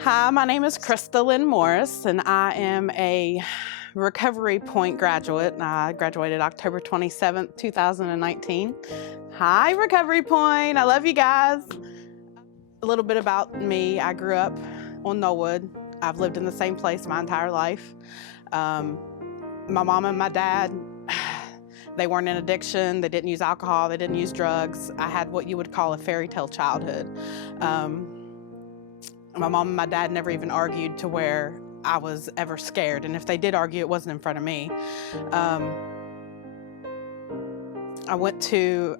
Hi, my name is Krista Morris, and I am a Recovery Point graduate. I graduated October 27th, 2019. Hi, Recovery Point. I love you guys. A little bit about me. I grew up on Knollwood. I've lived in the same place my entire life. My mom and my dad, they weren't in addiction. They didn't use alcohol. They didn't use drugs. I had what you would call a fairy tale childhood. My mom and my dad never even argued to where I was ever scared. And if they did argue, it wasn't in front of me. I was a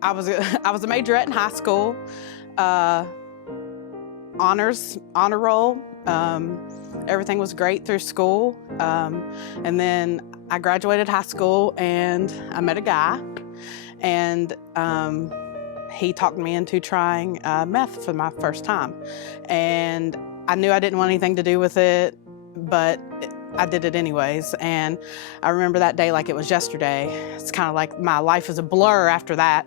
majorette in high school, honor roll. Everything was great through school. And then I graduated high school and I met a guy, and he talked me into trying meth for my first time. And I knew I didn't want anything to do with it, but I did it anyways. And I remember that day like it was yesterday. It's kind of like my life is a blur after that.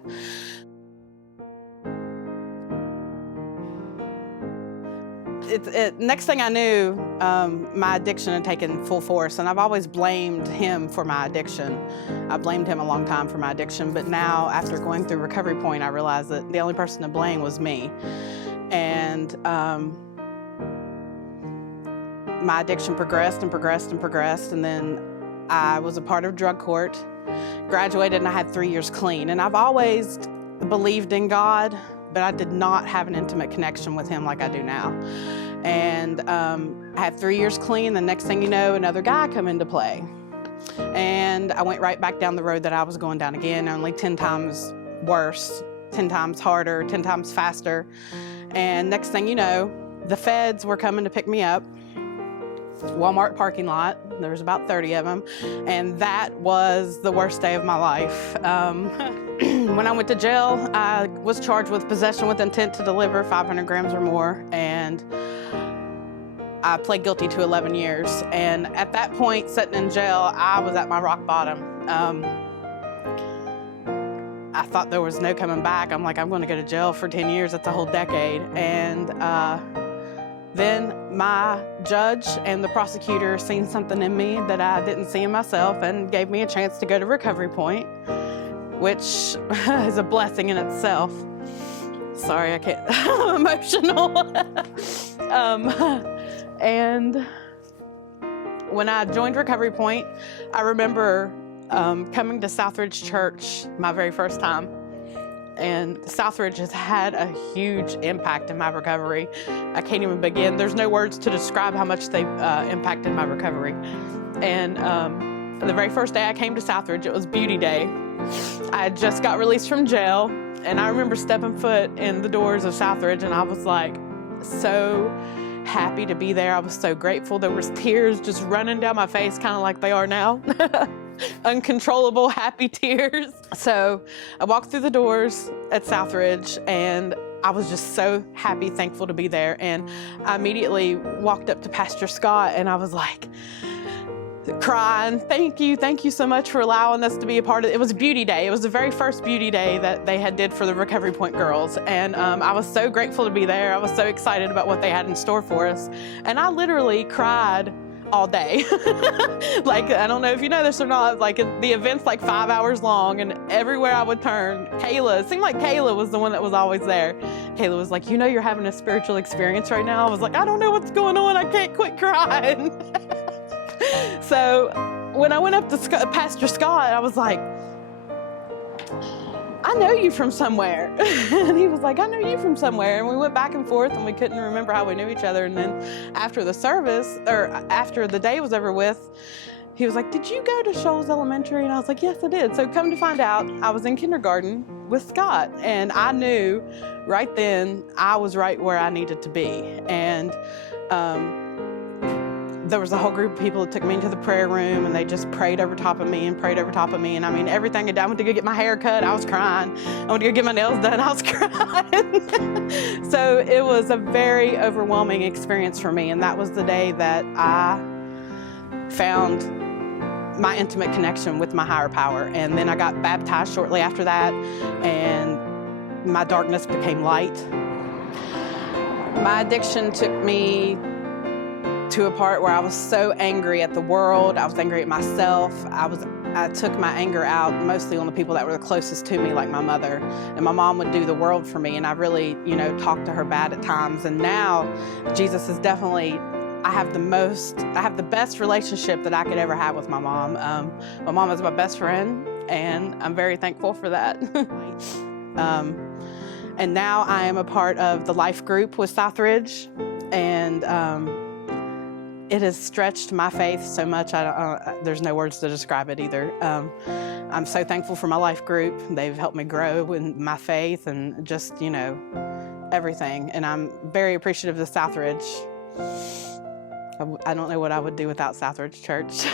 Next thing I knew, my addiction had taken full force, and I've always blamed him for my addiction. I blamed him a long time for my addiction, but now after going through Recovery Point, I realized that the only person to blame was me. And my addiction progressed and progressed and progressed, and then I was a part of drug court, graduated, and I had 3 years clean. And I've always believed in God, but I did not have an intimate connection with him like I do now. And I had 3 years clean. The next thing you know, another guy come into play. And I went right back down the road that I was going down again, only 10 times worse, 10 times harder, 10 times faster. And next thing you know, the feds were coming to pick me up. Walmart parking lot. There was about 30 of them. And that was the worst day of my life. When I went to jail, I was charged with possession with intent to deliver 500 grams or more, and I pled guilty to 11 years. And at that point, sitting in jail, I was at my rock bottom. I thought there was no coming back. I'm like, I'm going to go to jail for 10 years. That's a whole decade. And then my judge and the prosecutor seen something in me that I didn't see in myself and gave me a chance to go to Recovery Point, which is a blessing in itself. Sorry, I can't, I'm emotional. And when I joined Recovery Point, I remember coming to Southridge Church my very first time. And Southridge has had a huge impact in my recovery. I can't even begin. There's no words to describe how much they've impacted my recovery. And the very first day I came to Southridge, it was Beauty Day. I had just got released from jail, and I remember stepping foot in the doors of Southridge, and I was like so happy to be there. I was so grateful. There was tears just running down my face, kind of like they are now. Uncontrollable, happy tears. So I walked through the doors at Southridge, and I was just so happy, thankful to be there. And I immediately walked up to Pastor Scott, and I was like, crying, thank you so much for allowing us to be a part of it. It was Beauty Day. It was the very first Beauty Day that they had did for the Recovery Point girls. And I was so grateful to be there. I was so excited about what they had in store for us. And I literally cried all day. Like, I don't know if you know this or not, like the event's like 5 hours long, and everywhere I would turn, it seemed like Kayla was the one that was always there. Kayla was like, you know, you're having a spiritual experience right now. I was like, I don't know what's going on. I can't quit crying. So when I went up to Pastor Scott, I was like, I know you from somewhere. And he was like, I know you from somewhere. And we went back and forth, and we couldn't remember how we knew each other. And then after the service, or after the day was over with, he was like, did you go to Shoals Elementary? And I was like, yes, I did. So come to find out, I was in kindergarten with Scott. And I knew right then I was right where I needed to be. And there was a whole group of people that took me into the prayer room, and they just prayed over top of me and prayed over top of me. And I mean, everything I did. I went to go get my hair cut, I was crying. I went to go get my nails done, I was crying. So it was a very overwhelming experience for me. And that was the day that I found my intimate connection with my higher power. And then I got baptized shortly after that, and my darkness became light. My addiction took me to a part where I was so angry at the world. I was angry at myself. I took my anger out mostly on the people that were the closest to me, like my mother. And my mom would do the world for me, and I really, talked to her bad at times. And now Jesus is definitely, I have the best relationship that I could ever have with my mom. My mom is my best friend, and I'm very thankful for that. And now I am a part of the life group with Southridge, and it has stretched my faith so much. There's no words to describe it either. I'm so thankful for my life group. They've helped me grow in my faith and just, everything. And I'm very appreciative of Southridge. I don't know what I would do without Southridge Church.